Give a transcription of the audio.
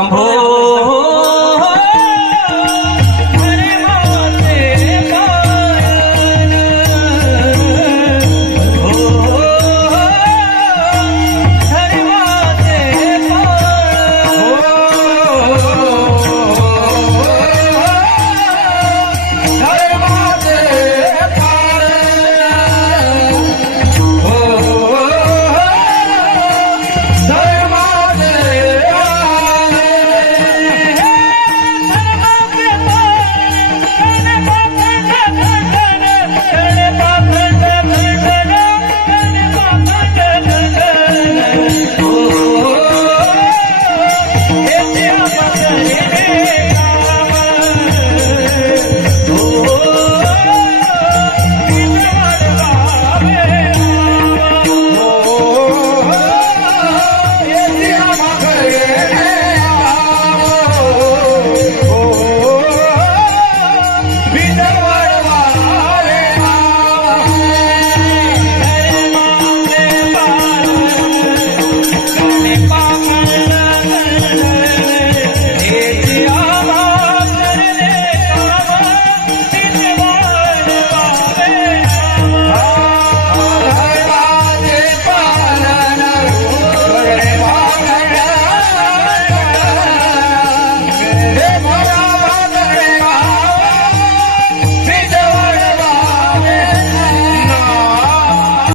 Shambho